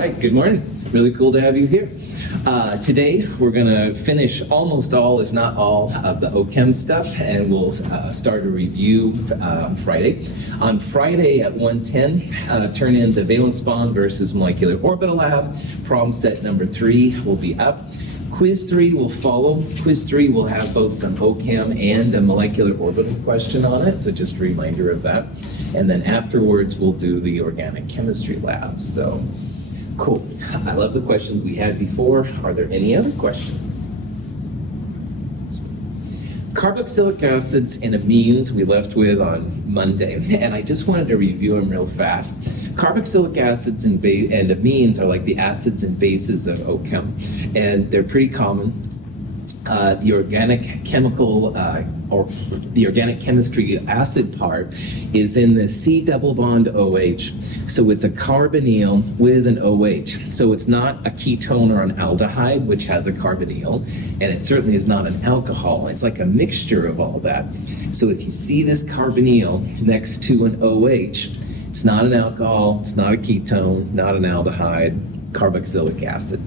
right, good morning. Really cool to have you here. Today, we're going to finish almost all, if not all, of the OChem stuff, and we'll start a review on Friday. On Friday at 1:10, turn in the valence bond versus molecular orbital lab. Problem set number 3 will be up. Quiz 3 will follow. Quiz 3 will have both some OChem and a molecular orbital question on it, so just a reminder of that. And then afterwards, we'll do the organic chemistry lab. So, cool. I love the questions we had before. Are there any other questions? Carboxylic acids and amines we left with on Monday, and I just wanted to review them real fast. Carboxylic acids and amines are like the acids and bases of OChem, and they're pretty common. The organic chemical or the organic chemistry acid part is in the C double bond OH. So it's a carbonyl with an OH. So it's not a ketone or an aldehyde, which has a carbonyl, and it certainly is not an alcohol. It's like a mixture of all that. So if you see this carbonyl next to an OH, it's not an alcohol, it's not a ketone, not an aldehyde, carboxylic acid.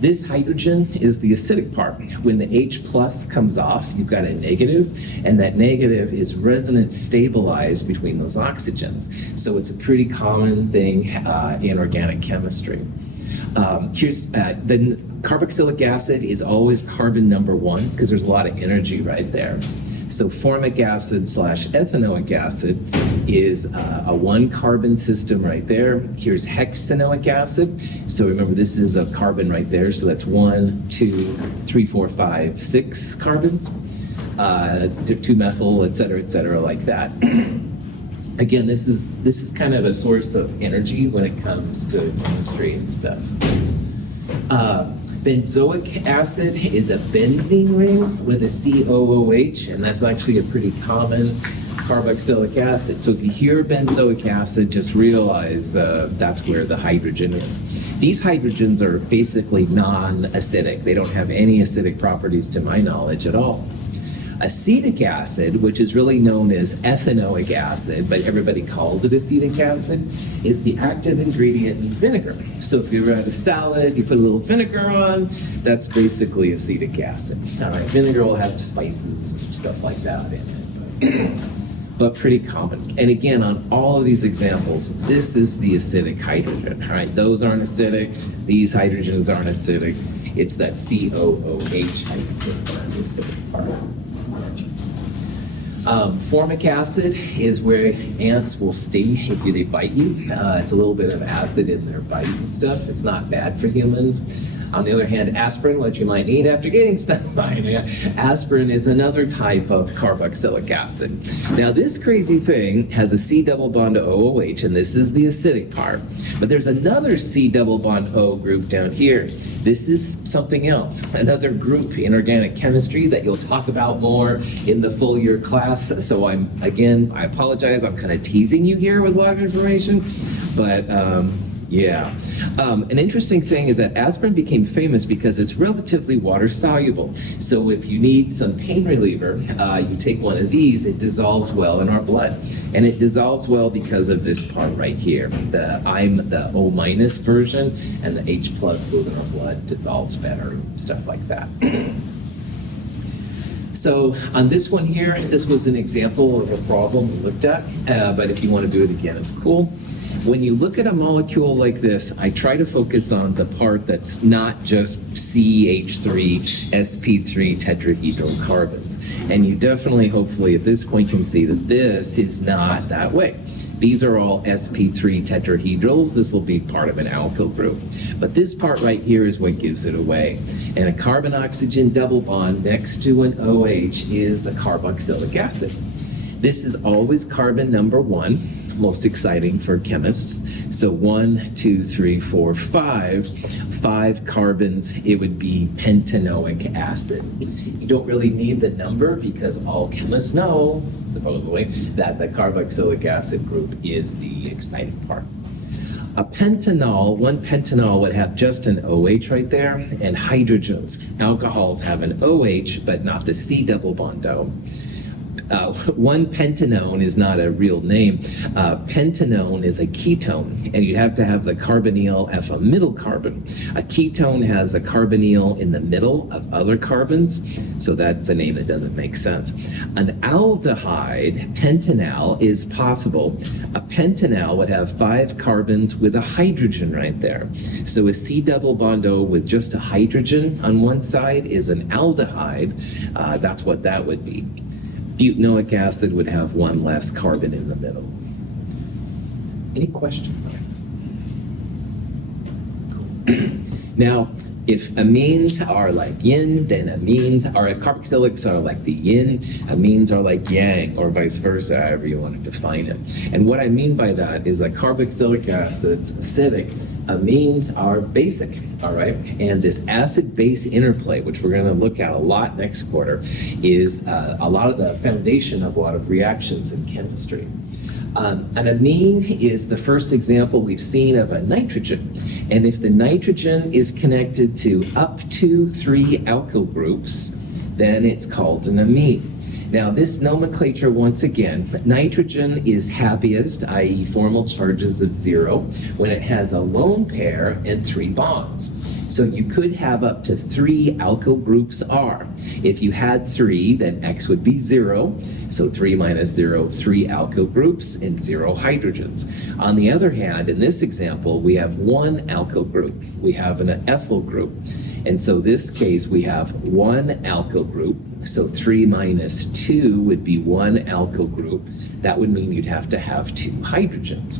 This hydrogen is the acidic part. When the H plus comes off, you've got a negative, and that negative is resonance stabilized between those oxygens. So it's a pretty common thing in organic chemistry. The carboxylic acid is always carbon number 1 because there's a lot of energy right there. So formic acid / ethanoic acid is a 1 carbon system right there. Here's hexanoic acid. So remember, this is a carbon right there. So that's 1, 2, 3, 4, 5, 6 carbons. 2-methyl, et cetera, like that. Again, this is kind of a source of energy when it comes to chemistry and stuff. Benzoic acid is a benzene ring with a COOH, and that's actually a pretty common carboxylic acid. So if you hear benzoic acid, just realize that's where the hydrogen is. These hydrogens are basically non-acidic. They don't have any acidic properties to my knowledge at all. Acetic acid, which is really known as ethanoic acid, but everybody calls it acetic acid, is the active ingredient in vinegar. So if you ever had a salad, you put a little vinegar on, that's basically acetic acid. All right, vinegar will have spices and stuff like that in it, but pretty common. And again, on all of these examples, this is the acidic hydrogen. All right, those aren't acidic, these hydrogens aren't acidic. It's that COOH hydrogen that's the acidic part. Formic acid is where ants will sting if they bite you. It's a little bit of acid in their bite and stuff. It's not bad for humans. On the other hand, aspirin, what you might need after getting stung by an ant, aspirin is another type of carboxylic acid. Now, this crazy thing has a C double bond to OOH, and this is the acidic part. But there's another C double bond O group down here. This is something else, another group in organic chemistry that you'll talk about more in the full year class. So I apologize, I'm kind of teasing you here with a lot of information, but yeah. An interesting thing is that aspirin became famous because it's relatively water soluble. So if you need some pain reliever, you take one of these, it dissolves well in our blood. And it dissolves well because of this part right here. The O minus version, and the H plus goes in our blood, dissolves better, stuff like that. So on this one here, this was an example of a problem we looked at, but if you want to do it again, it's cool. When you look at a molecule like this, I try to focus on the part that's not just CH3, sp3 tetrahedral carbons. And you definitely, hopefully, at this point can see that this is not that way. These are all sp3 tetrahedrals. This will be part of an alkyl group. But this part right here is what gives it away. And a carbon-oxygen double bond next to an OH is a carboxylic acid. This is always carbon number 1. Most exciting for chemists. So 1, 2, 3, 4, 5 carbons, it would be pentanoic acid. You don't really need the number because all chemists know, supposedly, that the carboxylic acid group is the exciting part. A pentanol, one pentanol would have just an OH right there, and hydrogens. Alcohols have an OH, but not the C double bond O. One pentanone is not a real name. Pentanone is a ketone, and you have to have the carbonyl F a middle carbon. A ketone has a carbonyl in the middle of other carbons, so that's a name that doesn't make sense. An aldehyde, pentanal, is possible. A pentanal would have 5 carbons with a hydrogen right there. So a C double bond O with just a hydrogen on one side is an aldehyde. That's what that would be. Butanoic acid would have 1 less carbon in the middle. Any questions on it? Cool. Now, if amines are like yin, then amines are, if carboxylics are like the yin, amines are like yang, or vice versa, however you want to define it. And what I mean by that is that carboxylic acid's acidic, amines are basic, all right? And this acid-base interplay, which we're going to look at a lot next quarter, is a lot of the foundation of a lot of reactions in chemistry. An amine is the first example we've seen of a nitrogen. And if the nitrogen is connected to up to 3 alkyl groups, then it's called an amine. Now, this nomenclature, once again, nitrogen is happiest, i.e. formal charges of 0, when it has a lone pair and 3 bonds. So you could have up to 3 alkyl groups R. If you had 3, then X would be 0. So 3 minus 0, 3 alkyl groups and 0 hydrogens. On the other hand, in this example, we have 1 alkyl group. We have an ethyl group. And so this case, we have 1 alkyl group. So 3 minus 2 would be 1 alkyl group. That would mean you'd have to have 2 hydrogens.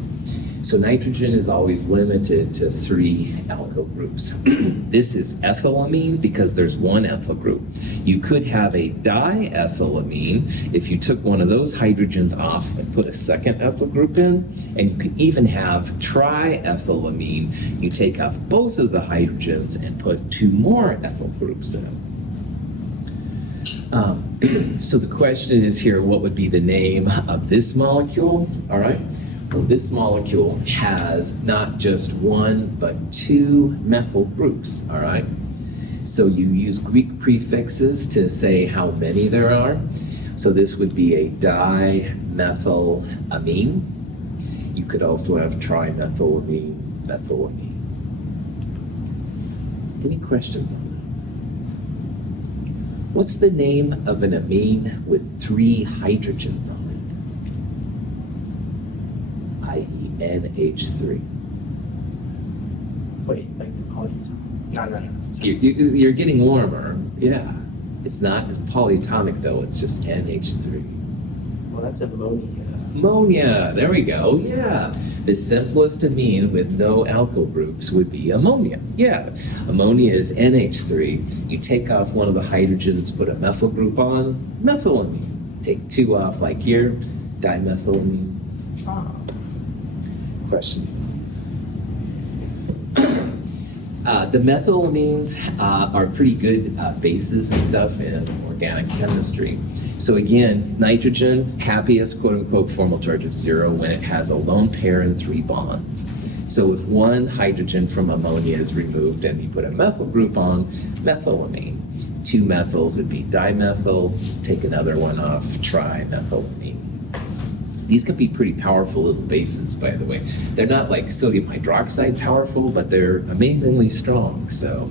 So nitrogen is always limited to 3 alkyl groups. This is ethylamine because there's 1 ethyl group. You could have a diethylamine if you took one of those hydrogens off and put a second ethyl group in, and you could even have triethylamine. You take off both of the hydrogens and put 2 more ethyl groups in. So the question is here, what would be the name of this molecule? All right. Well, this molecule has not just 1, but 2 methyl groups, all right? So you use Greek prefixes to say how many there are. So this would be a dimethylamine. You could also have trimethylamine, methylamine. Any questions on that? What's the name of an amine with 3 hydrogens on it? I.e. NH3. Wait, like polyatomic? No. You're getting warmer. Yeah. It's not polyatomic though, it's just NH3. Well, that's ammonia. Ammonia, there we go, yeah. The simplest amine with no alkyl groups would be ammonia. Yeah, ammonia is NH3. You take off one of the hydrogens, put a methyl group on, methylamine. Take 2 off like here, dimethylamine. Oh. Questions? The methylamines are pretty good bases and stuff in organic chemistry. So again, nitrogen, happiest quote-unquote formal charge of 0 when it has a lone pair and 3 bonds. So if 1 hydrogen from ammonia is removed and you put a methyl group on, methylamine. 2 methyls would be dimethyl, take another one off, trimethylamine. These can be pretty powerful little bases, by the way. They're not like sodium hydroxide powerful, but they're amazingly strong. So,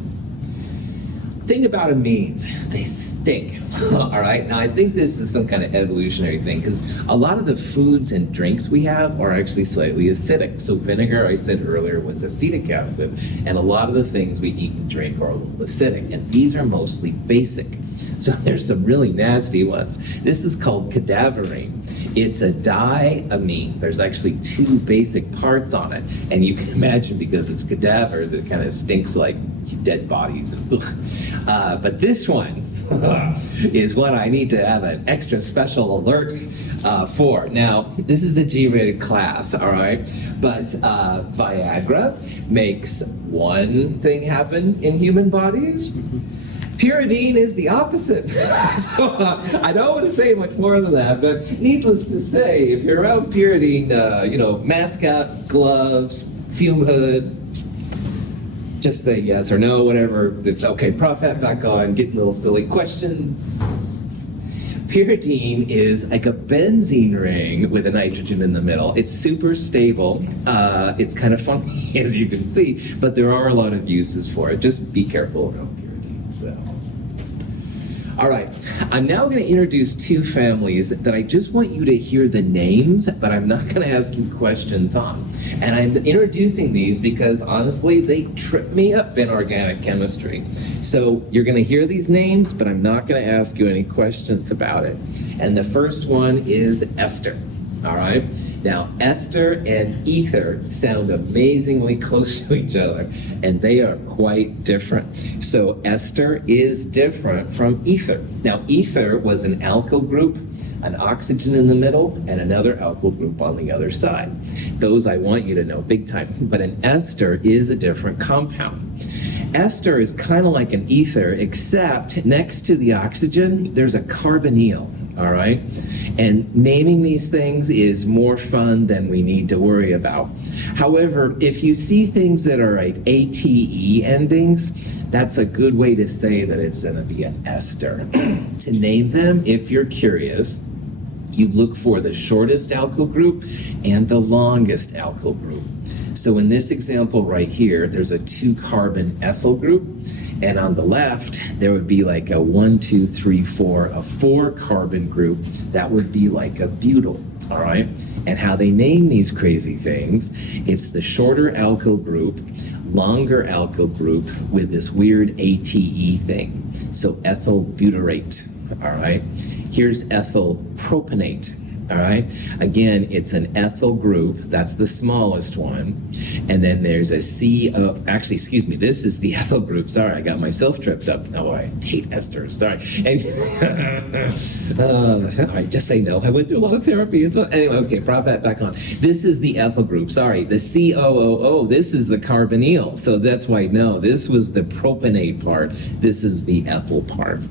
thing about amines, they stink. All right. Now, I think this is some kind of evolutionary thing because a lot of the foods and drinks we have are actually slightly acidic. So, vinegar, I said earlier, was acetic acid, and a lot of the things we eat and drink are a little acidic, and these are mostly basic. So, there's some really nasty ones. This is called cadaverine. It's a diamine. There's actually 2 basic parts on it. And you can imagine because it's cadavers, it kind of stinks like dead bodies. But this one is what I need to have an extra special alert for. Now, this is a G-rated class, all right? But Viagra makes one thing happen in human bodies. Pyridine is the opposite. So I don't want to say much more than that, but needless to say, if you're around pyridine, mask up, gloves, fume hood, just say yes or no, whatever. Okay, prop hat back on, getting a little silly questions. Pyridine is like a benzene ring with a nitrogen in the middle. It's super stable. It's kind of funky, as you can see, but there are a lot of uses for it. Just be careful around pyridine. So. All right, I'm now going to introduce two families that I just want you to hear the names, but I'm not going to ask you questions on. And I'm introducing these because, honestly, they trip me up in organic chemistry. So you're going to hear these names, but I'm not going to ask you any questions about it. And the first one is ester, all right? Now, ester and ether sound amazingly close to each other, and they are quite different. So ester is different from ether. Now, ether was an alkyl group, an oxygen in the middle, and another alkyl group on the other side. Those I want you to know big time. But an ester is a different compound. Ester is kind of like an ether, except next to the oxygen, there's a carbonyl, all right? And naming these things is more fun than we need to worry about. However, if you see things that are at ATE endings, that's a good way to say that it's going to be an ester. To name them, if you're curious, you look for the shortest alkyl group and the longest alkyl group. So in this example right here, there's a 2-carbon ethyl group. And on the left, there would be like a 1, 2, 3, 4, a 4-carbon group. That would be like a butyl, all right? And how they name these crazy things, it's the shorter alkyl group, longer alkyl group with this weird ATE thing. So ethyl butyrate, all right? Here's ethyl propanate. All right. Again, it's an ethyl group. That's the smallest one. And then there's a actually, excuse me, this is the ethyl group. Sorry, I got myself tripped up. Oh, I hate esters. Sorry. And, all right, just say no. I went through a lot of therapy as well. Anyway, okay, prop that back on. This is the ethyl group. Sorry, the COOO. This is the carbonyl. So that's why, no, this was the propanate part. This is the ethyl part.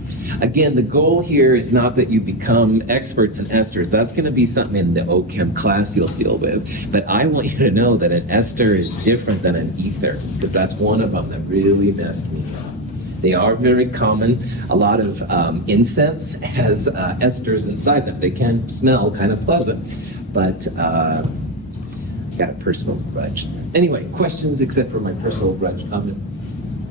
Again, the goal here is not that you become experts in esters. That's going to be something in the OChem class you'll deal with. But I want you to know that an ester is different than an ether, because that's one of them that really messed me up. They are very common. A lot of incense has esters inside them. They can smell kind of pleasant, but got a personal grudge. Anyway, questions except for my personal grudge comment?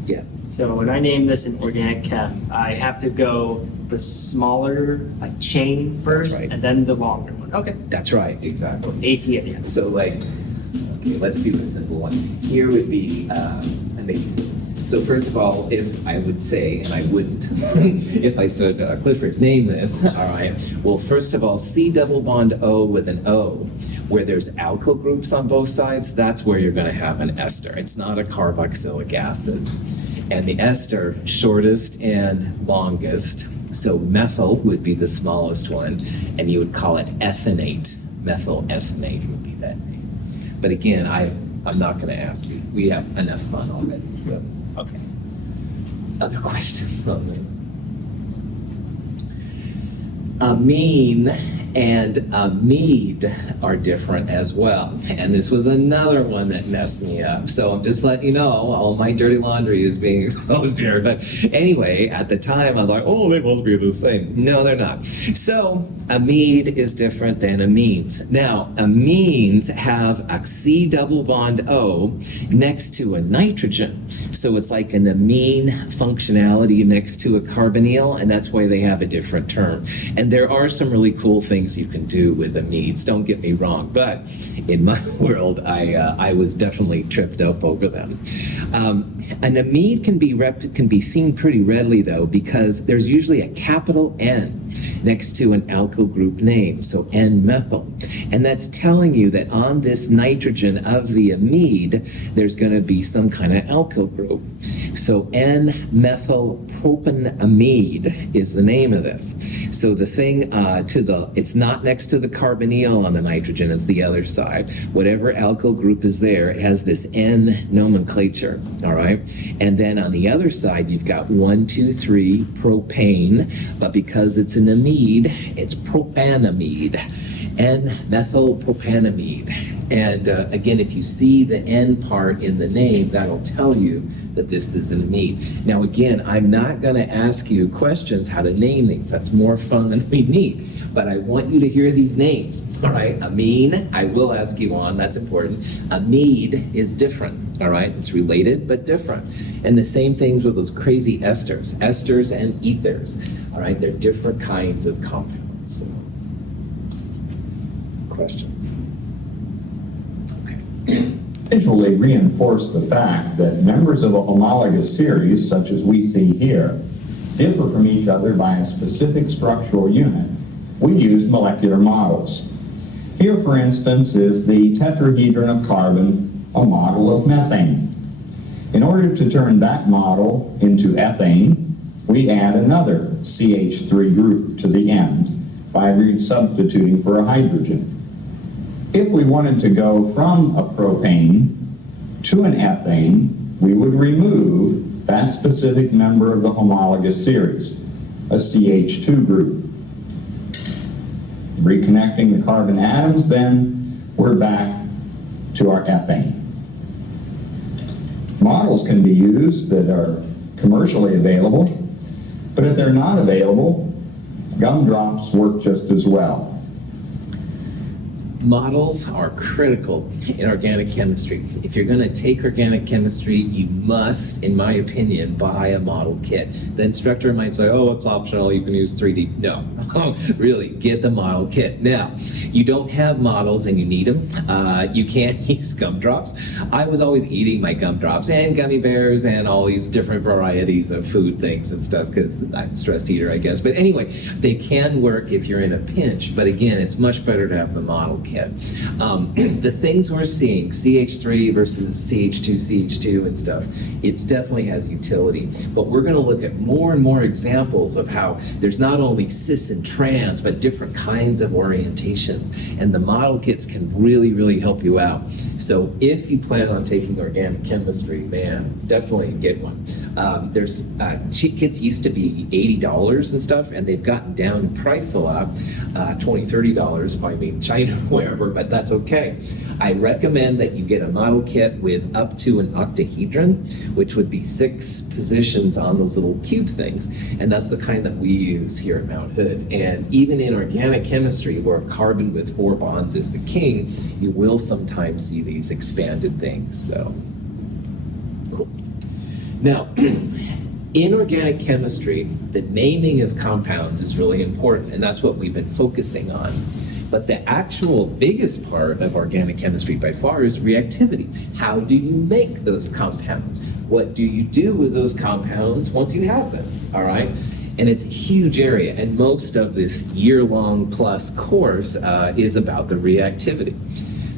Yeah. So when I name this in organic chem, I have to go the smaller like chain first, right. And then the longer one. Okay. That's right, exactly. AT at the end. So like, okay, let's do a simple one. Here would be amazing. So first of all, if I would say, and I wouldn't, if I said, Clifford, name this, all right. Well, first of all, C double bond O with an O, where there's alkyl groups on both sides, that's where you're gonna have an ester. It's not a carboxylic acid. And the ester, shortest and longest. So methyl would be the smallest one, and you would call it ethanate. Methyl ethanate would be that name. But again, I'm not going to ask you. We have enough fun already. So, okay. Other questions on this? Amine and amide are different as well. And this was another one that messed me up. So I'm just letting you know, all my dirty laundry is being exposed here. But anyway, at the time, I was like, oh, they must be the same. No, they're not. So amide is different than amines. Now, amines have a C double bond O next to a nitrogen. So it's like an amine functionality next to a carbonyl, and that's why they have a different term. And there are some really cool things you can do with amides, don't get me wrong, but in my world, I was definitely tripped up over them. An amide can be seen pretty readily though, because there's usually a capital N next to an alkyl group name, so N-methyl. And that's telling you that on this nitrogen of the amide, there's going to be some kind of alkyl group. So N-methyl propanamide is the name of this. So the thing it's not next to the carbonyl on the nitrogen, it's the other side. Whatever alkyl group is there, it has this N nomenclature, all right? And then on the other side, you've got 1, 2, 3, propane, but because it's an amide, it's propanamide, N-methyl propanamide. And again, if you see the N part in the name, that'll tell you that this is an amide. Now again, I'm not going to ask you questions how to name these. That's more fun than we need. But I want you to hear these names, all right? Amine, I will ask you on, that's important. Amide is different, all right? It's related, but different. And the same things with those crazy esters. Esters and ethers, all right? They're different kinds of compounds. So, questions? Visually reinforce the fact that members of a homologous series, such as we see here, differ from each other by a specific structural unit. We use molecular models. Here, for instance, is the tetrahedron of carbon, a model of methane. In order to turn that model into ethane, we add another CH3 group to the end by substituting for a hydrogen. If we wanted to go from a propane to an ethane, we would remove that specific member of the homologous series, a CH2 group. Reconnecting the carbon atoms, then we're back to our ethane. Models can be used that are commercially available, but if they're not available, gumdrops work just as well. Models are critical in organic chemistry. If you're going to take organic chemistry, you must, in my opinion, buy a model kit. The instructor might say, oh, it's optional, you can use 3D. No, really, get the model kit. Now, you don't have models and you need them. You can't use gumdrops. I was always eating my gumdrops and gummy bears and all these different varieties of food things and stuff because I'm a stress eater, I guess. But anyway, they can work if you're in a pinch, but again, it's much better to have the model kit. The things we're seeing, CH3 versus CH2 and stuff, it definitely has utility. But we're going to look at more and more examples of how there's not only cis and trans, but different kinds of orientations. And the model kits can really, really help you out. So if you plan on taking organic chemistry, man, definitely get one. There's cheap kits used to be $80 and stuff, and they've gotten down in price a lot, $20, $30, I mean China, wherever, but that's okay. I recommend that you get a model kit with up to an octahedron, which would be 6 positions on those little cube things, and that's the kind that we use here at Mount Hood. And even in organic chemistry, where carbon with 4 bonds is the king, you will sometimes see these expanded things. So, cool. Now, in organic chemistry, the naming of compounds is really important, and that's what we've been focusing on. But the actual biggest part of organic chemistry by far is reactivity. How do you make those compounds? What do you do with those compounds once you have them, all right? And it's a huge area, and most of this year-long plus course is about the reactivity.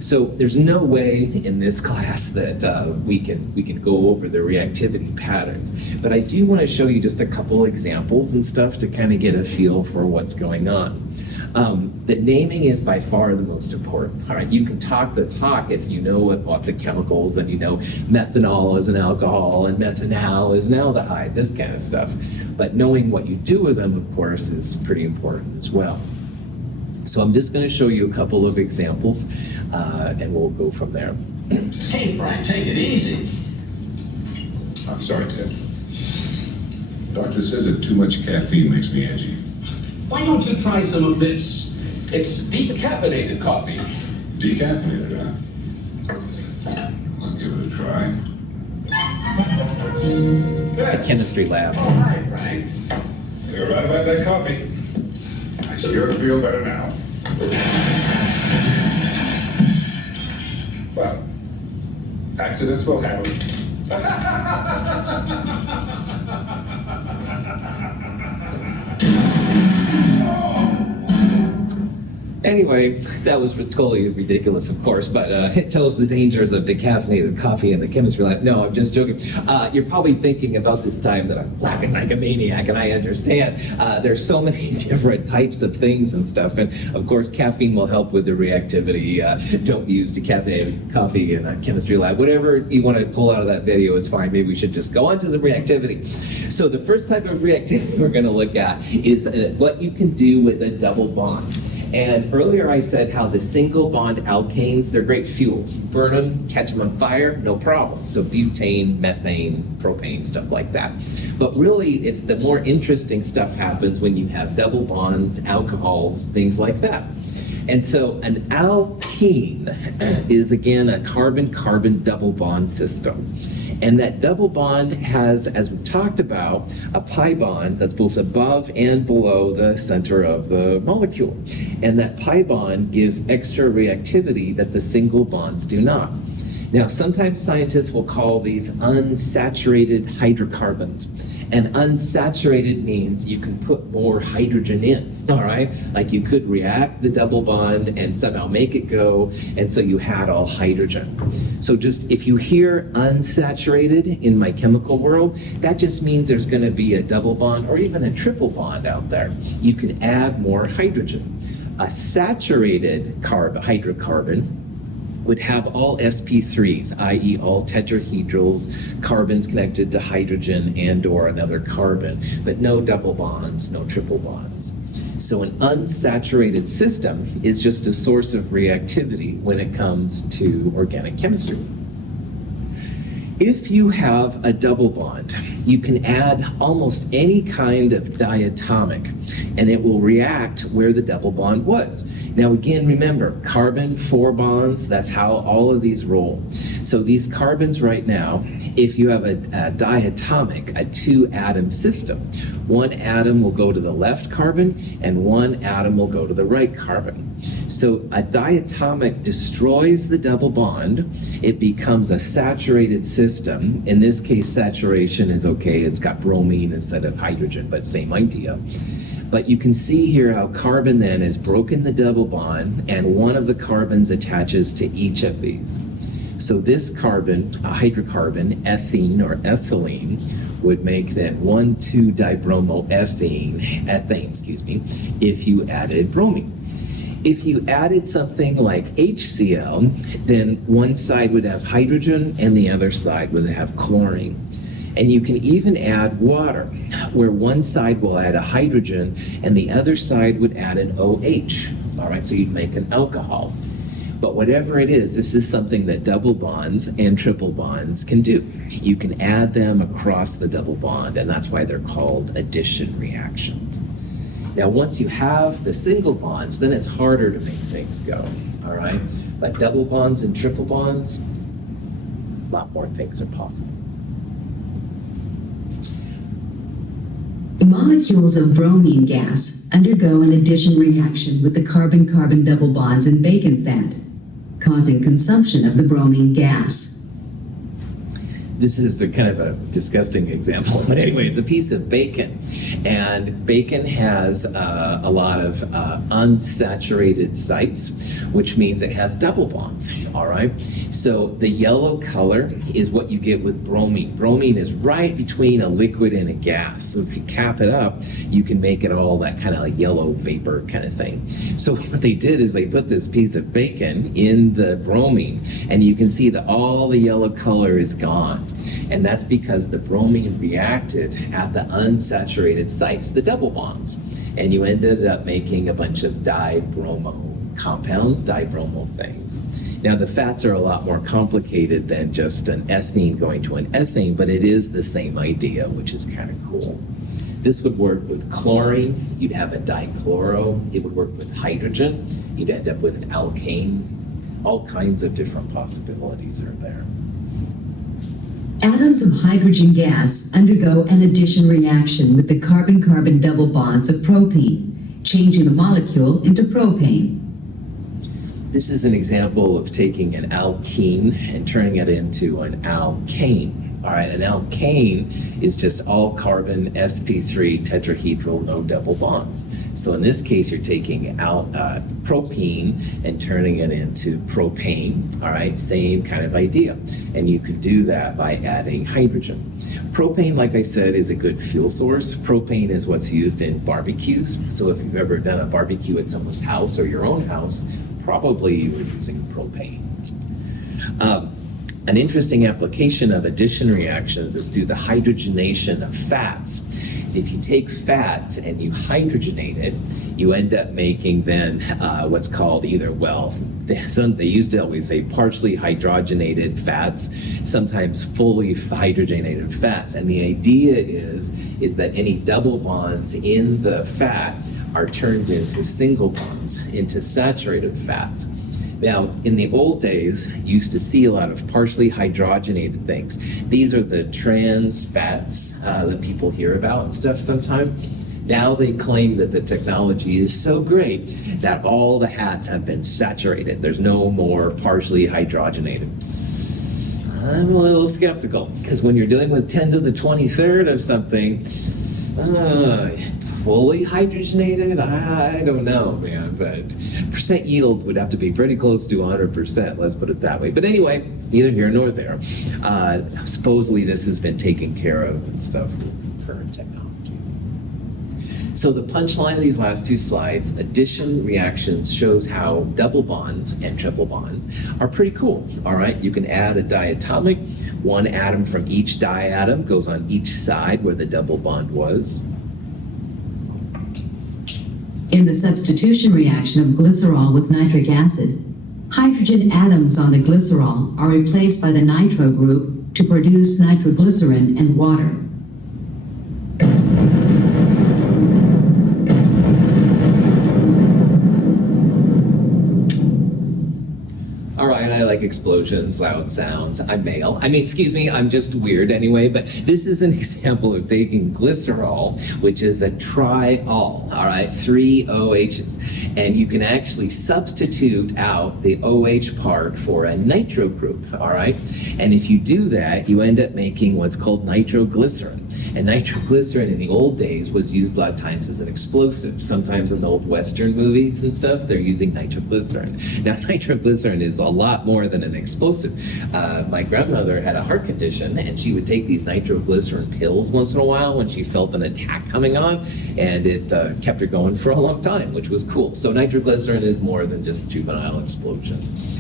So there's no way in this class that we can go over the reactivity patterns, but I do want to show you just a couple examples and stuff to kind of get a feel for what's going on. The naming is by far the most important. All right, you can talk the talk if you know what the chemicals, and you know methanol is an alcohol and methanal is an aldehyde, this kind of stuff. But knowing what you do with them, of course, is pretty important as well. So I'm just going to show you a couple of examples, and we'll go from there. Hey, Frank, take it easy. I'm sorry, Ted. Doctor says that too much caffeine makes me edgy. Why don't you try some of this? It's decaffeinated coffee. Decaffeinated, huh? I'll give it a try. The chemistry lab. Oh, hi, Frank. You're right about that coffee. I sure feel better now. Well, accidents will happen. Anyway, that was totally ridiculous, of course, but it tells the dangers of decaffeinated coffee in the chemistry lab. No, I'm just joking. You're probably thinking about this time that I'm laughing like a maniac, and I understand. There's so many different types of things and stuff, and of course, caffeine will help with the reactivity. Don't use decaffeinated coffee in a chemistry lab. Whatever you want to pull out of that video is fine. Maybe we should just go on to the reactivity. So the first type of reactivity we're going to look at is what you can do with a double bond. And earlier I said how the single bond alkanes, they're great fuels. Burn them, catch them on fire, no problem. So butane, methane, propane, stuff like that. But really, it's the more interesting stuff happens when you have double bonds, alcohols, things like that. And so an alkene is, again, a carbon-carbon double bond system. And that double bond has, as we talked about, a pi bond that's both above and below the center of the molecule. And that pi bond gives extra reactivity that the single bonds do not. Now, sometimes scientists will call these unsaturated hydrocarbons. And unsaturated means you can put more hydrogen in, all right? Like you could react the double bond and somehow make it go, and so you had all hydrogen. So just if you hear unsaturated in my chemical world, that just means there's gonna be a double bond or even a triple bond out there. You can add more hydrogen. A saturated hydrocarbon would have all sp3s, i.e. all tetrahedrals, carbons connected to hydrogen and or another carbon, but no double bonds, no triple bonds. So an unsaturated system is just a source of reactivity when it comes to organic chemistry. If you have a double bond, you can add almost any kind of diatomic, and it will react where the double bond was. Now again, remember, carbon, 4 bonds, that's how all of these roll. So these carbons right now, if you have a diatomic, a 2-atom system, one atom will go to the left carbon and one atom will go to the right carbon. So a diatomic destroys the double bond. It becomes a saturated system. In this case, saturation is okay. It's got bromine instead of hydrogen, but same idea. But you can see here how carbon then has broken the double bond and one of the carbons attaches to each of these. So this carbon, a hydrocarbon, ethene or ethylene, would make then 1,2-dibromoethane, if you added bromine. If you added something like HCl, then one side would have hydrogen and the other side would have chlorine. And you can even add water, where one side will add a hydrogen and the other side would add an OH. All right, so you'd make an alcohol. But whatever it is, this is something that double bonds and triple bonds can do. You can add them across the double bond, and that's why they're called addition reactions. Now, once you have the single bonds, then it's harder to make things go, all right? But double bonds and triple bonds, a lot more things are possible. The molecules of bromine gas undergo an addition reaction with the carbon-carbon double bonds in bacon fat, causing consumption of the bromine gas. This is a kind of a disgusting example, but anyway, it's a piece of bacon. And bacon has a lot of unsaturated sites, which means it has double bonds, all right? So the yellow color is what you get with bromine. Bromine is right between a liquid and a gas. So if you cap it up, you can make it all that kind of like yellow vapor kind of thing. So what they did is they put this piece of bacon in the bromine, and you can see that all the yellow color is gone. And that's because the bromine reacted at the unsaturated sites, the double bonds. And you ended up making a bunch of dibromo compounds, dibromo things. Now the fats are a lot more complicated than just an ethene going to an ethane, but it is the same idea, which is kind of cool. This would work with chlorine, you'd have a dichloro. It would work with hydrogen, you'd end up with an alkane. All kinds of different possibilities are there. Atoms of hydrogen gas undergo an addition reaction with the carbon-carbon double bonds of propene, changing the molecule into propane. This is an example of taking an alkene and turning it into an alkane. All right, an alkane is just all carbon sp3 tetrahedral, no double bonds. So in this case, you're taking propene and turning it into propane. All right, same kind of idea. And you could do that by adding hydrogen. Propane, like I said, is a good fuel source. Propane is what's used in barbecues. So if you've ever done a barbecue at someone's house or your own house, probably you were using propane. An interesting application of addition reactions is through the hydrogenation of fats. is if you take fats and you hydrogenate it, you end up making then what's called either, well, they used to always say partially hydrogenated fats, sometimes fully hydrogenated fats. And the idea is that any double bonds in the fat are turned into single bonds, into saturated fats. Now, in the old days, you used to see a lot of partially hydrogenated things. These are the trans fats that people hear about and stuff sometimes. Now they claim that the technology is so great that all the fats have been saturated. There's no more partially hydrogenated. I'm a little skeptical, because when you're dealing with 10 to the 23rd of something, fully hydrogenated? I don't know, man, but percent yield would have to be pretty close to 100%, let's put it that way. But anyway, neither here nor there. Supposedly this has been taken care of and stuff with current technology. So the punchline of these last two slides, addition reactions shows how double bonds and triple bonds are pretty cool, all right? You can add a diatomic, one atom from each diatom goes on each side where the double bond was. In the substitution reaction of glycerol with nitric acid, hydrogen atoms on the glycerol are replaced by the nitro group to produce nitroglycerin and water. All right, I like explosions, loud sounds. I'm male. Excuse me, I'm just weird anyway, but this is an example of taking glycerol, which is a triol, all right, 3 OHs. And you can actually substitute out the OH part for a nitro group, all right? And if you do that, you end up making what's called nitroglycerin. And nitroglycerin in the old days was used a lot of times as an explosive. Sometimes in the old Western movies and stuff, they're using nitroglycerin. Now, nitroglycerin is a lot more than an explosive. My grandmother had a heart condition, and she would take these nitroglycerin pills once in a while when she felt an attack coming on, and it kept her going for a long time, which was cool. So nitroglycerin is more than just juvenile explosions.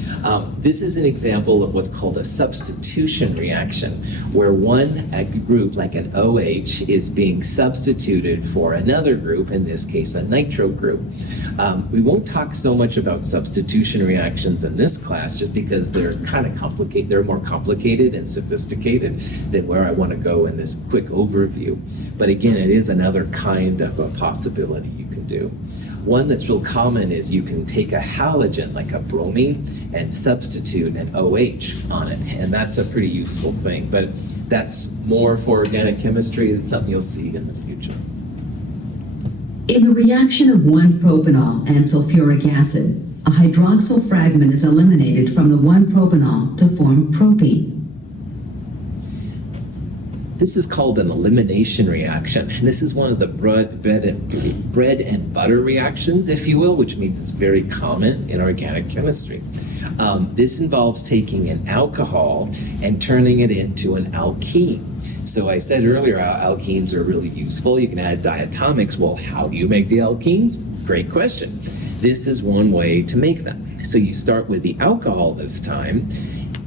This is an example of what's called a substitution reaction, where one group, like an OH, is being substituted for another group, in this case a nitro group. We won't talk so much about substitution reactions in this class just because they're kind of complicated. They're more complicated and sophisticated than where I want to go in this quick overview. But again, it is another kind of a possibility you can do. One that's real common is you can take a halogen, like a bromine, and substitute an OH on it. And that's a pretty useful thing. But that's more for organic chemistry. It's something you'll see in the future. In the reaction of 1-propanol and sulfuric acid, a hydroxyl fragment is eliminated from the 1-propanol to form propene. This is called an elimination reaction. And this is one of the bread and butter reactions, if you will, which means it's very common in organic chemistry. This involves taking an alcohol and turning it into an alkene. So I said earlier, alkenes are really useful. You can add diatomics. Well, how do you make the alkenes? Great question. This is one way to make them. So you start with the alcohol this time.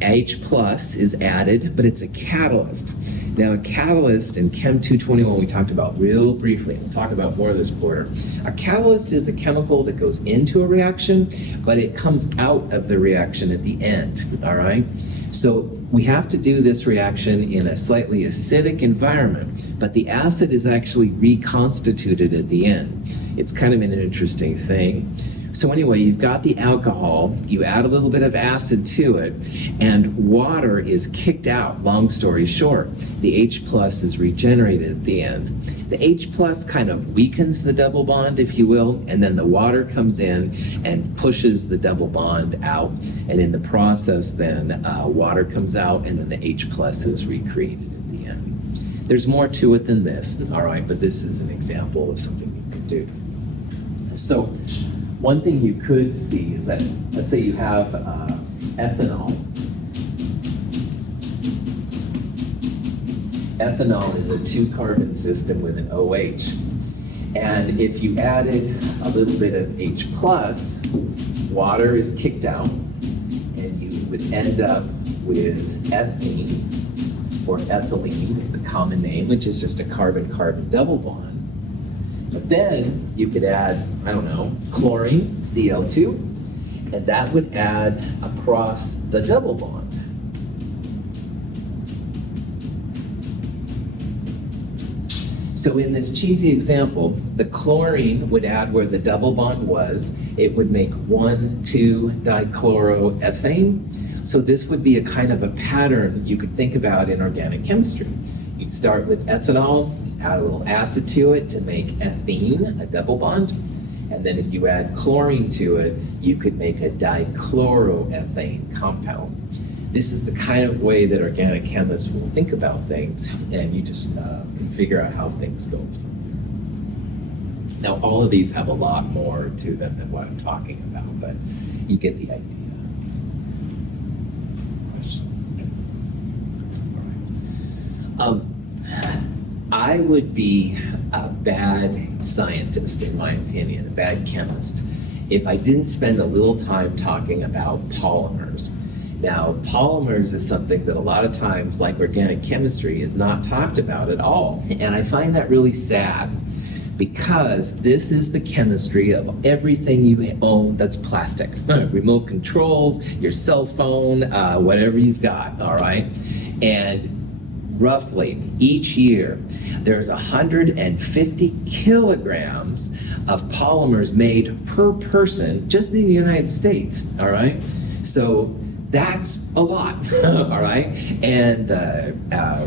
H plus is added, but it's a catalyst. Now, a catalyst in Chem 221 we talked about real briefly. We'll talk about more this quarter. A catalyst is a chemical that goes into a reaction, but it comes out of the reaction at the end, all right? So we have to do this reaction in a slightly acidic environment, but the acid is actually reconstituted at the end. It's kind of an interesting thing. So anyway, you've got the alcohol, you add a little bit of acid to it, and water is kicked out, long story short. The H plus is regenerated at the end. The H plus kind of weakens the double bond, if you will, and then the water comes in and pushes the double bond out. And in the process then, water comes out and then the H plus is recreated at the end. There's more to it than this, all right, but this is an example of something you could do. So, one thing you could see is that, let's say you have ethanol. Ethanol is a 2-carbon system with an OH. And if you added a little bit of H plus, water is kicked out, and you would end up with ethene. or ethylene is the common name, which is just a carbon-carbon double bond. But then you could add, I don't know, chlorine, Cl2, and that would add across the double bond. So in this cheesy example, the chlorine would add where the double bond was. It would make 1,2-dichloroethane. So this would be a kind of a pattern you could think about in organic chemistry. You'd start with ethanol, add a little acid to it to make ethene, a double bond. And then if you add chlorine to it, you could make a dichloroethane compound. This is the kind of way that organic chemists will think about things, and you just can figure out how things go from there. Now, all of these have a lot more to them than what I'm talking about, but you get the idea. Questions? All right. I would be a bad scientist, in my opinion, a bad chemist, if I didn't spend a little time talking about polymers. Now, polymers is something that a lot of times, like organic chemistry, is not talked about at all. And I find that really sad because this is the chemistry of everything you own that's plastic. Remote controls, your cell phone, whatever you've got, all right? And roughly each year, there's 150 kilograms of polymers made per person just in the United States, all right? So that's a lot, all right? And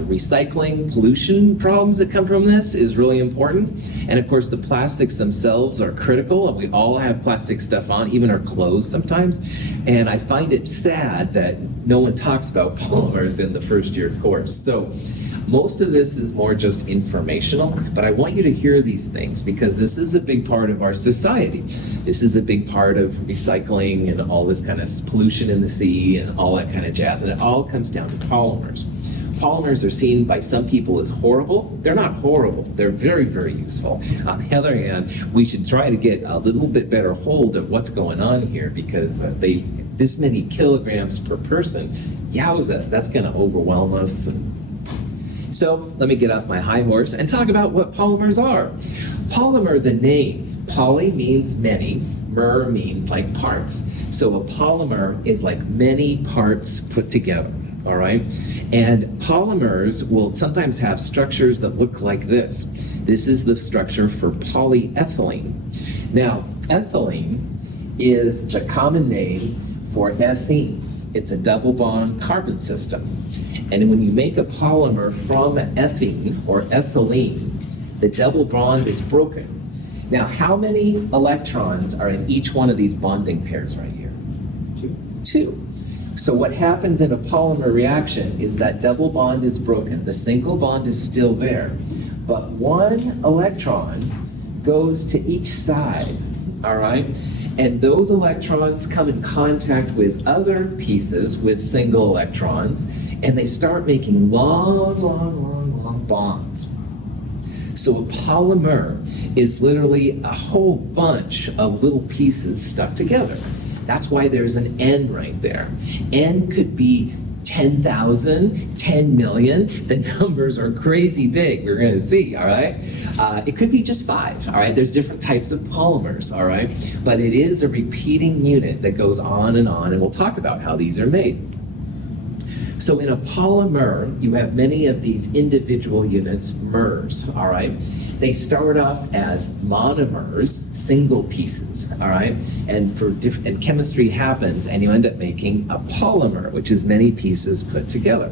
recycling, pollution problems that come from this is really important. And of course, the plastics themselves are critical, and we all have plastic stuff on, even our clothes sometimes. And I find it sad that no one talks about polymers in the first year course. So most of this is more just informational, but I want you to hear these things because this is a big part of our society. This is a big part of recycling and all this kind of pollution in the sea and all that kind of jazz. And it all comes down to polymers. Polymers are seen by some people as horrible. They're not horrible. They're very, very useful. On the other hand, we should try to get a little bit better hold of what's going on here because this many kilograms per person, yowza, that's going to overwhelm us. So let me get off my high horse and talk about what polymers are. Polymer, the name, poly means many, mer means like parts. So a polymer is like many parts put together, all right? And polymers will sometimes have structures that look like this. This is the structure for polyethylene. Now, ethylene is the common name for ethene. It's a double bond carbon system. And when you make a polymer from ethene or ethylene, the double bond is broken. Now, how many electrons are in each one of these bonding pairs right here? Two. So what happens in a polymer reaction is that double bond is broken. The single bond is still there. But one electron goes to each side, all right? And those electrons come in contact with other pieces with single electrons, and they start making long bonds. So a polymer is literally a whole bunch of little pieces stuck together. That's why there's an N right there. N could be 10,000, 10 million. The numbers are crazy big, we're gonna see, all right? It could be just 5, all right? There's different types of polymers, all right? But it is a repeating unit that goes on, and we'll talk about how these are made. So in a polymer, you have many of these individual units, mers, all right? They start off as monomers, single pieces, all right? And chemistry happens, and you end up making a polymer, which is many pieces put together.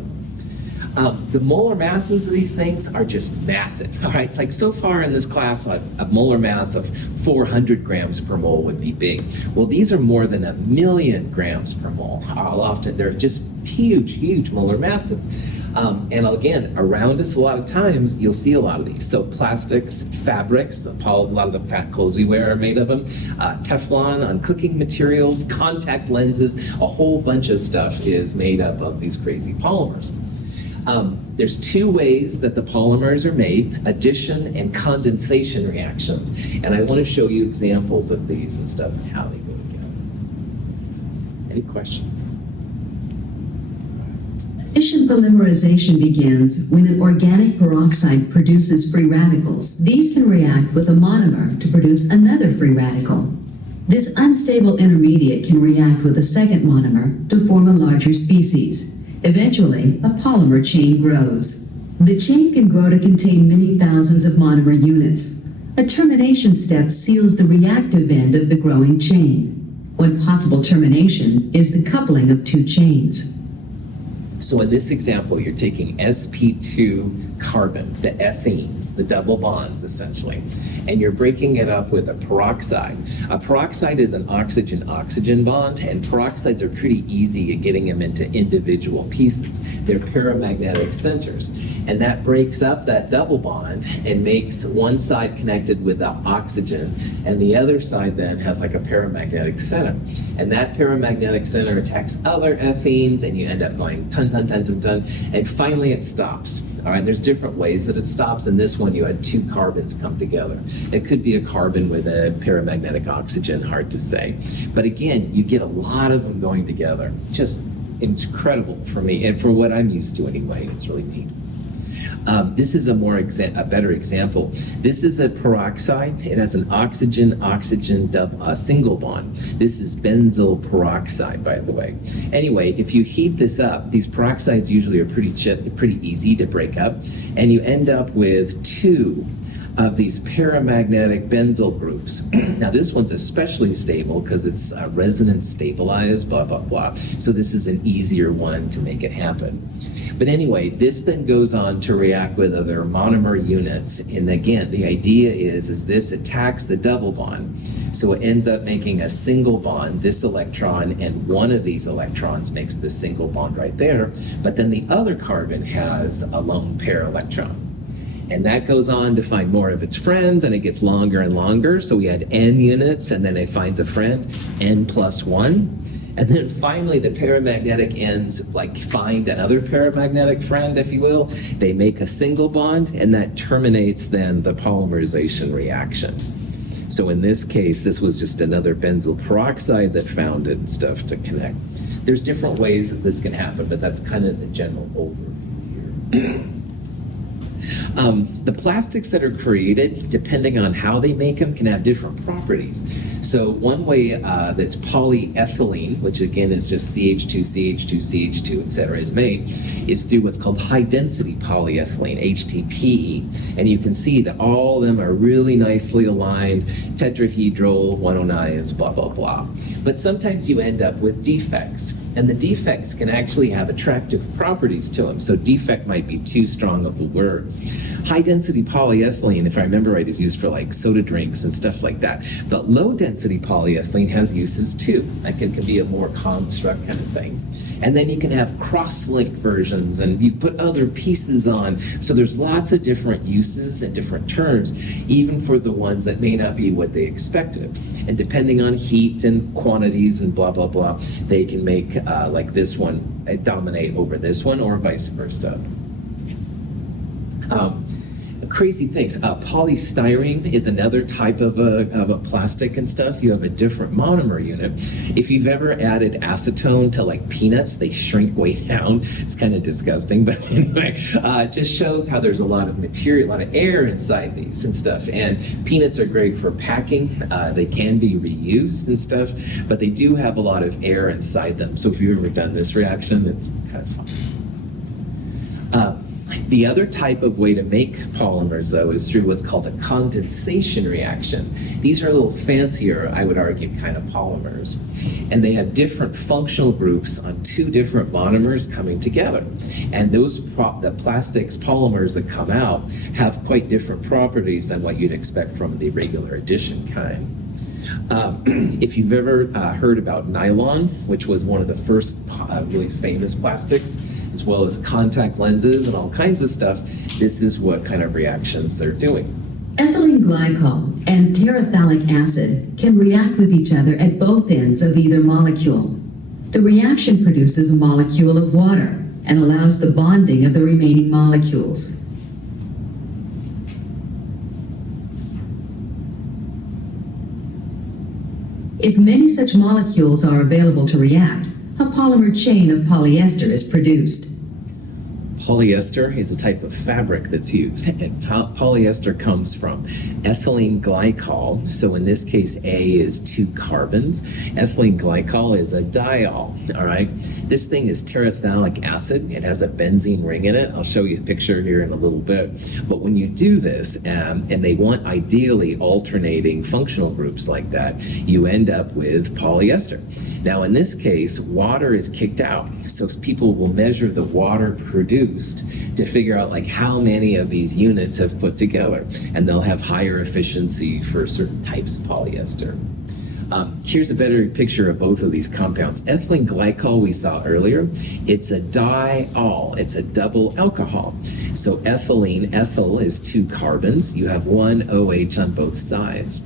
The molar masses of these things are just massive, all right? It's like so far in this class, a molar mass of 400 grams per mole would be big. Well, these are more than 1 million grams per mole. Often they're just huge molar masses. And again, around us a lot of times, you'll see a lot of these. So plastics, fabrics, a lot of the fat clothes we wear are made of them, Teflon on cooking materials, contact lenses, a whole bunch of stuff is made up of these crazy polymers. There's 2 ways that the polymers are made, addition and condensation reactions. And I want to show you examples of these and stuff and how they go together. Any questions? Fission polymerization begins when an organic peroxide produces free radicals. These can react with a monomer to produce another free radical. This unstable intermediate can react with a second monomer to form a larger species. Eventually, a polymer chain grows. The chain can grow to contain many thousands of monomer units. A termination step seals the reactive end of the growing chain. One possible termination is the coupling of two chains. So in this example, you're taking sp2 carbon, the ethanes, the double bonds essentially, and you're breaking it up with a peroxide. A peroxide is an oxygen-oxygen bond, and peroxides are pretty easy at getting them into individual pieces. They're paramagnetic centers, and that breaks up that double bond and makes one side connected with the oxygen, and the other side then has like a paramagnetic center. And that paramagnetic center attacks other ethanes, and you end up going ton, ton, ton, ton, ton, and finally it stops. All right, there's different ways that it stops. In this one, you had two carbons come together. It could be a carbon with a paramagnetic oxygen, hard to say. But again, you get a lot of them going together. Just incredible for me, and for what I'm used to anyway. It's really neat. This is a better example. This is a peroxide. It has an oxygen-oxygen single bond. This is benzyl peroxide, by the way. Anyway, if you heat this up, these peroxides usually are pretty easy to break up, and you end up with two of these paramagnetic benzyl groups. Now this one's especially stable because it's resonance stabilized, blah, blah, blah. So this is an easier one to make it happen. But anyway, this then goes on to react with other monomer units. And again, the idea is this attacks the double bond. So it ends up making a single bond, this electron, and one of these electrons makes the single bond right there. But then the other carbon has a lone pair electron. And that goes on to find more of its friends, and it gets longer and longer. So we had n units, and then it finds a friend, n plus 1. And then finally, the paramagnetic ends like find another paramagnetic friend, if you will. They make a single bond, and that terminates then the polymerization reaction. So in this case, this was just another benzyl peroxide that found it and stuff to connect. There's different ways that this can happen, but that's kind of the general overview here. The plastics that are created, depending on how they make them, can have different properties. So one way that's polyethylene, which again is just CH2, CH2, CH2, etc., is made, is through what's called high-density polyethylene, HDPE. And you can see that all of them are really nicely aligned, tetrahedral, 109s, blah, blah, blah. But sometimes you end up with defects. And the defects can actually have attractive properties to them. So defect might be too strong of a word. High-density polyethylene, if I remember right, is used for like soda drinks and stuff like that. But low-density polyethylene has uses too. Like it can be a more construct kind of thing. And then you can have cross-linked versions, and you put other pieces on. So there's lots of different uses and different terms, even for the ones that may not be what they expected. And depending on heat and quantities and blah, blah, blah, they can make like this one dominate over this one, or vice versa. Crazy things. Polystyrene is another type of a plastic and stuff. You have a different monomer unit. If you've ever added acetone to like peanuts, they shrink way down. It's kind of disgusting, but anyway, it just shows how there's a lot of material, a lot of air inside these and stuff. And peanuts are great for packing. They can be reused and stuff, but they do have a lot of air inside them. So if you've ever done this reaction, it's kind of fun. The other type of way to make polymers, though, is through what's called a condensation reaction. These are a little fancier, I would argue, kind of polymers. And they have different functional groups on two different monomers coming together. And the plastics polymers that come out have quite different properties than what you'd expect from the regular addition kind. If you've ever heard about nylon, which was one of the first really famous plastics, as well as contact lenses and all kinds of stuff, this is what kind of reactions they're doing. Ethylene glycol and terephthalic acid can react with each other at both ends of either molecule. The reaction produces a molecule of water and allows the bonding of the remaining molecules. If many such molecules are available to react, a polymer chain of polyester is produced. Polyester is a type of fabric that's used, and polyester comes from ethylene glycol. So in this case, A is 2 carbons. Ethylene glycol is a diol, all right? This thing is terephthalic acid. It has a benzene ring in it. I'll show you a picture here in a little bit. But when you do this, and they want ideally alternating functional groups like that, you end up with polyester. Now, in this case, water is kicked out. So people will measure the water produced to figure out like how many of these units have put together. And they'll have higher efficiency for certain types of polyester. Here's a better picture of both of these compounds. Ethylene glycol we saw earlier, it's a diol, it's a double alcohol. So ethylene, ethyl is 2 carbons. You have 1 OH on both sides.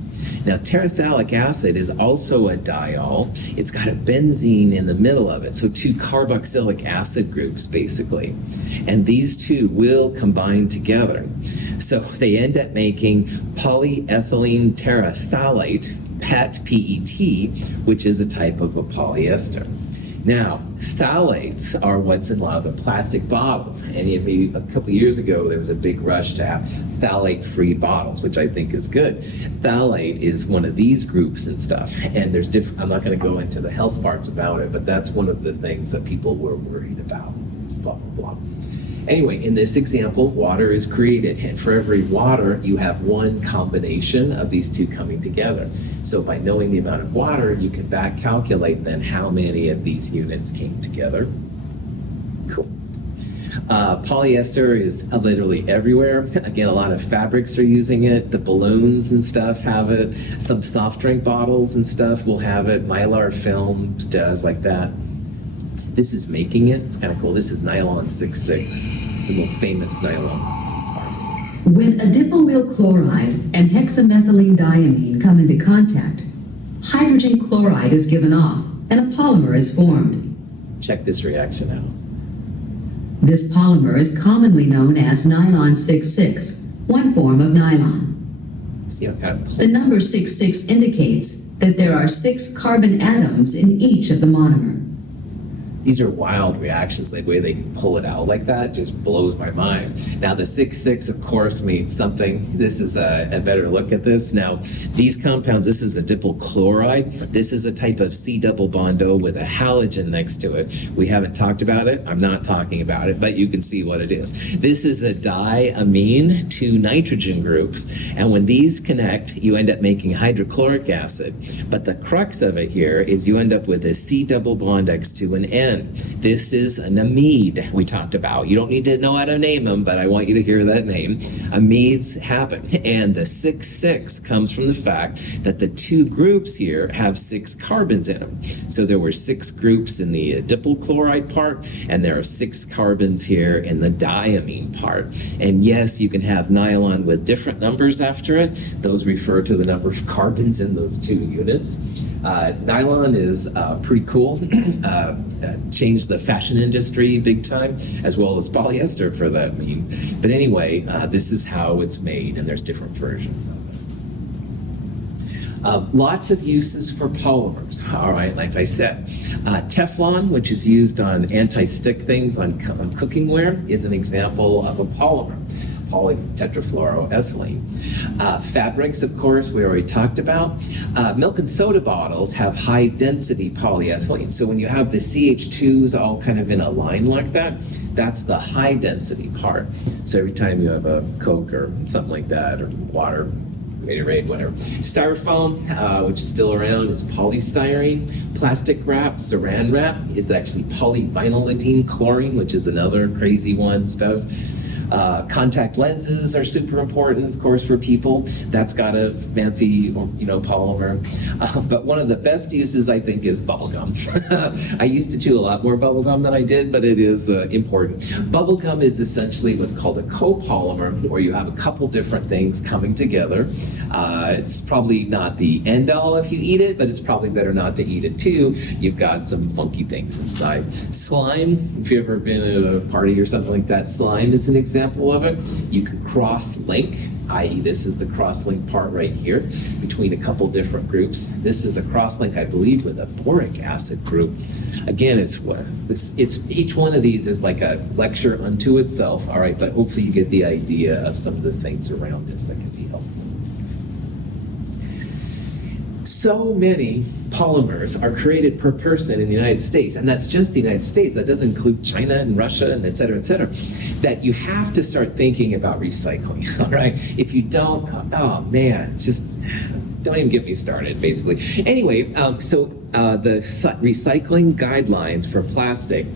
Now, terephthalic acid is also a diol. It's got a benzene in the middle of it, so 2 carboxylic acid groups, basically. And these two will combine together. So they end up making polyethylene terephthalate, PET, PET, which is a type of a polyester. Now, phthalates are what's in a lot of the plastic bottles. And maybe a couple years ago, there was a big rush to have phthalate-free bottles, which I think is good. Phthalate is one of these groups and stuff. And there's different, I'm not going to go into the health parts about it, but that's one of the things that people were worried about, blah, blah, blah. Anyway, in this example, water is created, and for every water, you have one combination of these two coming together. So by knowing the amount of water, you can back calculate then how many of these units came together. Cool. Polyester is literally everywhere. Again, a lot of fabrics are using it. The balloons and stuff have it. Some soft drink bottles and stuff will have it. Mylar film does like that. This is making it. It's kind of cool. This is nylon 6,6, the most famous nylon. When adipoyl chloride and hexamethylene diamine come into contact, hydrogen chloride is given off and a polymer is formed. Check this reaction out. This polymer is commonly known as nylon 6,6, one form of nylon. See how it kind of The number 6,6 indicates that there are 6 carbon atoms in each of the monomer. These are wild reactions. The way they can pull it out like that just blows my mind. Now, the 6,6, of course, means something. This is a better look at this. Now, these compounds, this is adipoyl chloride. This is a type of C double bond O with a halogen next to it. We haven't talked about it. I'm not talking about it, but you can see what it is. This is a diamine, 2 nitrogen groups. And when these connect, you end up making hydrochloric acid. But the crux of it here is you end up with a C double bond X to an N. This is an amide we talked about. You don't need to know how to name them, but I want you to hear that name. Amides happen. And the 6,6 comes from the fact that the 2 groups here have 6 carbons in them. So there were 6 groups in the adipoyl chloride part, and there are 6 carbons here in the diamine part. And yes, you can have nylon with different numbers after it. Those refer to the number of carbons in those 2 units. Nylon is pretty cool. Changed the fashion industry big time, as well as polyester for that mean. But anyway, this is how it's made, and there's different versions of it. Lots of uses for polymers, all right, like I said. Teflon, which is used on anti-stick things on cookingware, is an example of a polymer. Polytetrafluoroethylene. Fabrics, of course, we already talked about. Milk and soda bottles have high density polyethylene. So when you have the CH2s all kind of in a line like that, that's the high density part. So every time you have a Coke or something like that, or water, Gatorade, whatever. Styrofoam, which is still around, is polystyrene. Plastic wrap, saran wrap, is actually polyvinylidene chlorine, which is another crazy one stuff. Contact lenses are super important, of course, for people. That's got a fancy, polymer. But one of the best uses, I think, is bubblegum. I used to chew a lot more bubblegum than I did, but it is important. Bubblegum is essentially what's called a copolymer, where you have a couple different things coming together. It's probably not the end all if you eat it, but it's probably better not to eat it too. You've got some funky things inside. Slime, if you've ever been at a party or something like that, slime is an example of it. You can cross-link, i.e. this is the cross-link part right here between a couple different groups. This is a cross-link, I believe, with a boric acid group. Again, it's each one of these is like a lecture unto itself, all right, but hopefully you get the idea of some of the things around this that can be helpful. So many polymers are created per person in the United States, and that's just the United States. That doesn't include China and Russia and et cetera, that you have to start thinking about recycling, all right? If you don't, oh man, it's just, don't even get me started, basically. Anyway, the recycling guidelines for plastic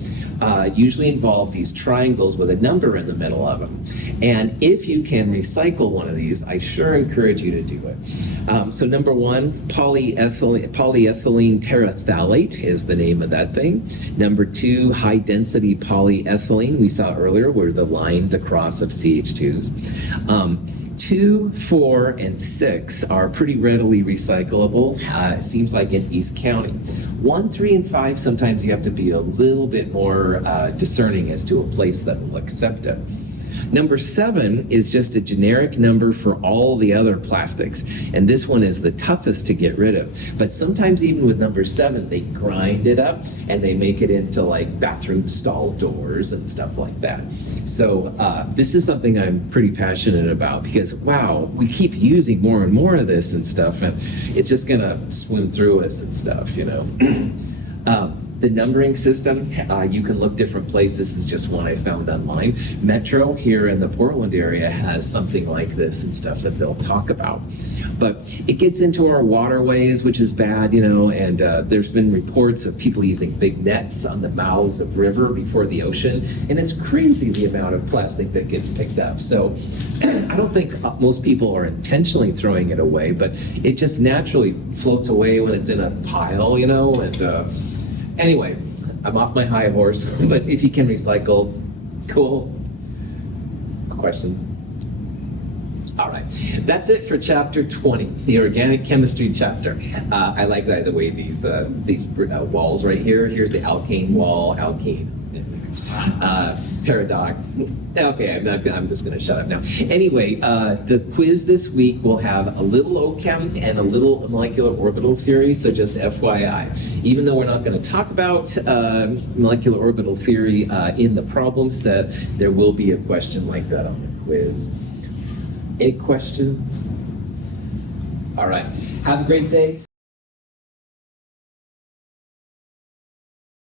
usually involve these triangles with a number in the middle of them. And if you can recycle one of these, I sure encourage you to do it. So number one, polyethylene terephthalate is the name of that thing. Number two, high density polyethylene, we saw earlier where the line across of CH2s. 2, 4, and 6 are pretty readily recyclable, it seems like in East County. 1, 3, and 5, sometimes you have to be a little bit more discerning as to a place that will accept it. Number 7 is just a generic number for all the other plastics, and this one is the toughest to get rid of. But sometimes even with number 7, they grind it up and they make it into like bathroom stall doors and stuff like that. So this is something I'm pretty passionate about because, wow, we keep using more and more of this and stuff, and it's just gonna swim through us and stuff, you know. The numbering system, you can look different places. This is just one I found online. Metro here in the Portland area has something like this and stuff that they'll talk about. But it gets into our waterways, which is bad, you know, and there's been reports of people using big nets on the mouths of river before the ocean, and it's crazy the amount of plastic that gets picked up. So I don't think most people are intentionally throwing it away, but it just naturally floats away when it's in a pile, you know, and anyway, I'm off my high horse, but if you can recycle, cool. Questions? All right, that's it for chapter 20, the organic chemistry chapter. I like the way these walls right here. Here's the alkane wall, alkene. Paradox. Okay, I'm just going to shut up now. Anyway, the quiz this week will have a little OChem and a little molecular orbital theory, so just FYI. Even though we're not going to talk about molecular orbital theory in the problem set, there will be a question like that on the quiz. Any questions? All right. Have a great day.